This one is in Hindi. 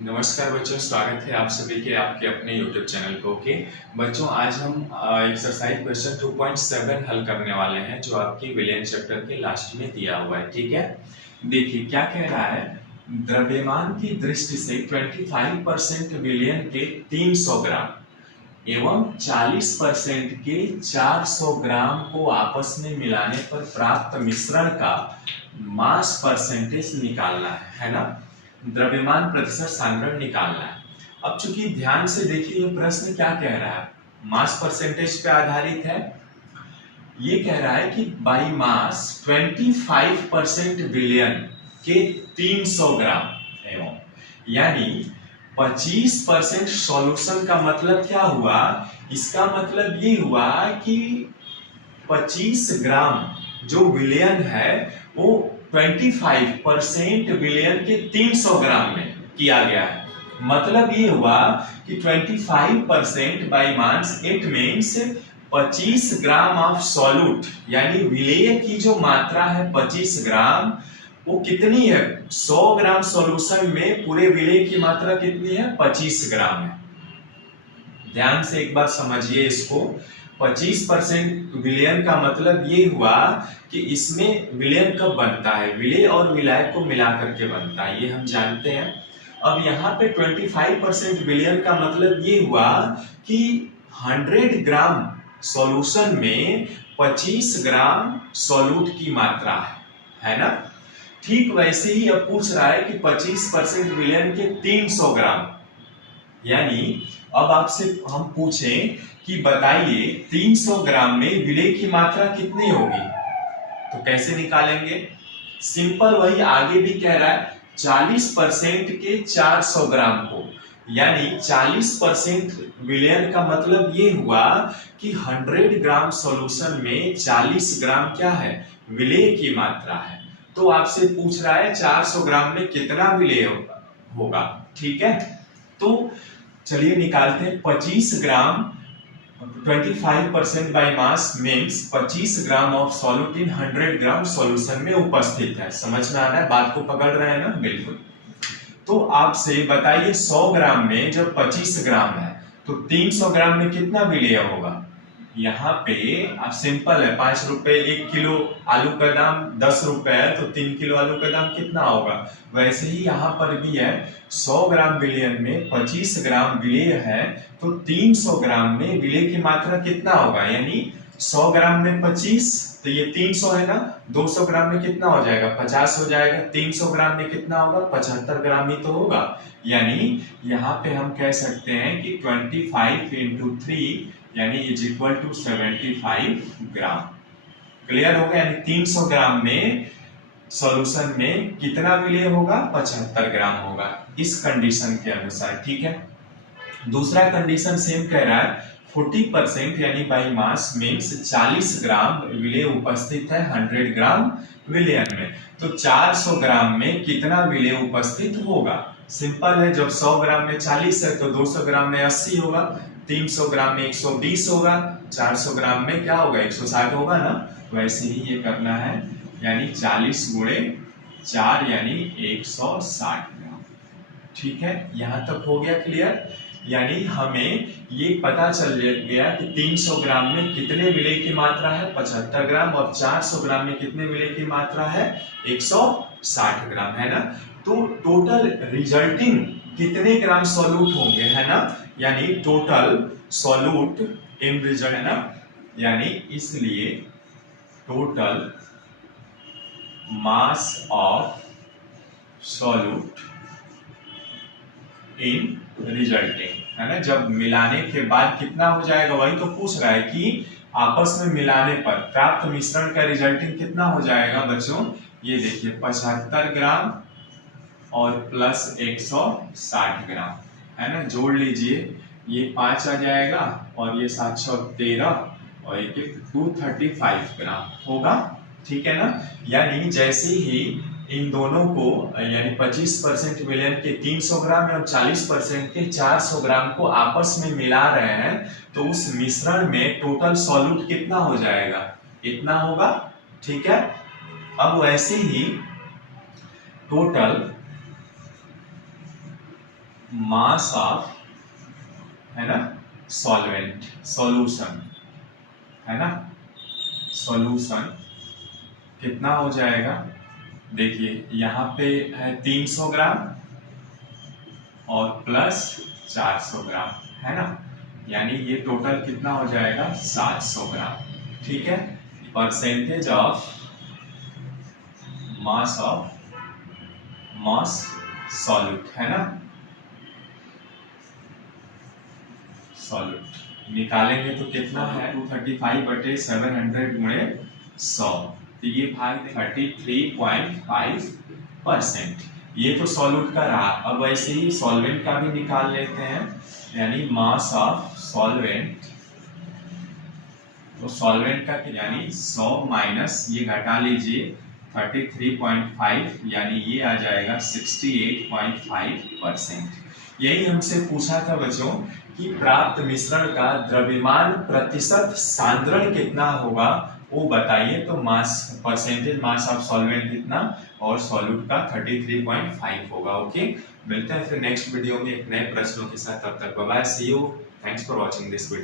नमस्कार बच्चों, स्वागत है आप सभी के आपके अपने YouTube चैनल को के बच्चों। आज हम एक्सरसाइज क्वेश्चन 2.7 हल करने वाले हैं जो आपकी विलियन चैप्टर के लास्ट में दिया हुआ है। ठीक है, देखिए क्या कह रहा है। द्रव्यमान की दृष्टि से 25% विलियन के 300 ग्राम एवं 40% के 400 ग्राम को आपस में मिलाने पर प्राप्त मिश्रण का मास परसेंटेज निकालना है ना। द्रव्यमान प्रतिशत सांद्रण निकालना है। अब चूंकि ध्यान से देखिए ये प्रश्न क्या कह रहा है, मास परसेंटेज पे आधारित है। ये कह रहा है कि बाई मास 25% विलियन के 300 ग्राम एवं यानी 25% सॉल्यूशन का मतलब क्या हुआ, इसका मतलब ये हुआ कि 25 ग्राम जो विलियन है वो 25% विलियन के 300 ग्राम में किया गया है। मतलब ये हुआ कि 25% by mass it means 25 gram of solute यानी विलेय की जो मात्रा है 25 ग्राम, वो कितनी है 100 ग्राम सॉल्यूशन में पूरे विलेय की मात्रा कितनी है 25 ग्राम है। ध्यान से एक बार समझिए इसको। 25% विलयन का मतलब ये हुआ कि इसमें विलयन कब बनता है, विलेय और विलायक को मिला करके बनता है, ये हम जानते हैं। अब यहाँ पे 25% विलयन का मतलब ये हुआ कि 100 ग्राम सॉल्यूशन में 25 ग्राम सॉल्यूट की मात्रा है ना। ठीक वैसे ही अब पूछ रहा है कि 25% विलयन के 300 ग्राम, यानी अब आपसे हम पूछें कि बताइए 300 ग्राम में विलेय की मात्रा कितनी होगी, तो कैसे निकालेंगे। सिंपल, वही आगे भी कह रहा है 40% के 400 ग्राम को, यानी 40% विलयन का मतलब ये हुआ कि 100 ग्राम सॉल्यूशन में 40 ग्राम क्या है विलेय की मात्रा है। तो आपसे पूछ रहा है 400 ग्राम में कितना विलेय होगा। ठीक है, तो चलिए निकालते हैं। 25 ग्राम 25% by mass means 25 gram of solute in 100 gram solution में उपस्थित है। समझ में आ रहा है, बात को पकड़ रहे हैं ना, बिल्कुल। तो आपसे बताइए 100 ग्राम में जब 25 ग्राम है तो 300 ग्राम में कितना विलेय होगा। यहाँ पे आप सिंपल है, 5 रुपए 1 किलो आलू का दाम 10 रुपए है, तो 3 किलो आलू का दाम कितना होगा। वैसे ही यहाँ पर भी है, 100 ग्राम विलयन में 25 ग्राम विलेय है, तो 300 ग्राम में विलेय की मात्रा कितना होगा, यानी 100 ग्राम में 25 तो ये 300 है ना, 200 ग्राम में कितना हो जाएगा 50 हो जाएगा, 300 ग्राम में कितना होगा 75 ग्राम ही तो होगा। यानी यहाँ पे हम कह सकते हैं कि 25 इंटू 3 यानी is equal to 75 gram. Clear हो गया, यानी 300 ग्राम में सॉल्यूशन में कितना विलेय होगा 75 ग्राम होगा इस कंडीशन के अनुसार। ठीक है, दूसरा कंडीशन सेम कह रहा है 40% यानी बाई मास मीन्स 40 ग्राम विलेय उपस्थित है 100 ग्राम विलयन में, तो 400 ग्राम में कितना विलेय उपस्थित होगा। सिंपल है, जब 100 ग्राम में 40 है तो 200 ग्राम में 80 होगा, 300 ग्राम में 120 होगा, 400 ग्राम में क्या होगा 160 होगा ना। वैसे ही ये करना है, यानी 40 गुणे 4 यानी 160 ग्राम। ठीक है, यहां तक हो गया क्लियर। यानी हमें ये पता चल गया कि 300 ग्राम में कितने विलेय की मात्रा है 75 ग्राम और 400 ग्राम में कितने विलेय की मात्रा है 160 ग्राम, है ना। तो टोटल रिजल्टिंग कितने ग्राम सॉल्यूट होंगे, है ना, यानी टोटल सॉल्यूट इन रिजल्ट, है ना, यानी इसलिए total mass of solute in resulting, है ना, जब मिलाने के बाद कितना हो जाएगा, वही तो पूछ रहा है कि आपस में मिलाने पर प्राप्त मिश्रण का रिजल्टिंग कितना हो जाएगा बच्चों। ये देखिए 75 ग्राम और प्लस 160 ग्राम, है ना, जोड़ लीजिए, ये 5 आ जाएगा और ये 713 और ये 235 ग्राम होगा। ठीक है ना, यानी जैसे ही इन दोनों को यानी 25% विलयन के 300 ग्राम और 40% के 400 ग्राम को आपस में मिला रहे हैं तो उस मिश्रण में टोटल सॉल्यूट कितना हो जाएगा, इतना होगा। ठीक है, अब वैसे ही टोटल मास ऑफ, है ना, सॉल्वेंट, सॉल्यूशन, है ना, सॉल्यूशन कितना हो जाएगा, देखिए यहाँ पे है 300 ग्राम और प्लस 400 ग्राम, है ना, यानी ये टोटल कितना हो जाएगा 700 ग्राम। ठीक है, परसेंटेज ऑफ मास सॉल्यूट, है ना, सॉल्यूट निकालेंगे तो कितना है 235/700 गुणे 100, तो ये भाग 33.5%। ये तो सॉल्यूट का रहा। अब वैसे ही सॉल्वेंट का भी निकाल लेते हैं, यानी मास ऑफ सॉल्वेंट, तो सॉल्वेंट का यानी 100 माइनस ये घटा लीजिए 33.5, यानी ये आ जाएगा 68.5%। यही हमसे पूछा था बच्चों कि प्राप्त मिश्रण का द्रव्यमान प्रतिशत सांद्रण कितना होगा, वो बताइए। तो मास, परसेंटेज मास ऑफ सॉल्वेंट कितना और सॉल्यूट का 33.5 होगा। ओके, मिलते हैं फिर नेक्स्ट वीडियो में एक नए प्रश्नों के साथ। तब तक bye bye, see you, thanks for watching this video.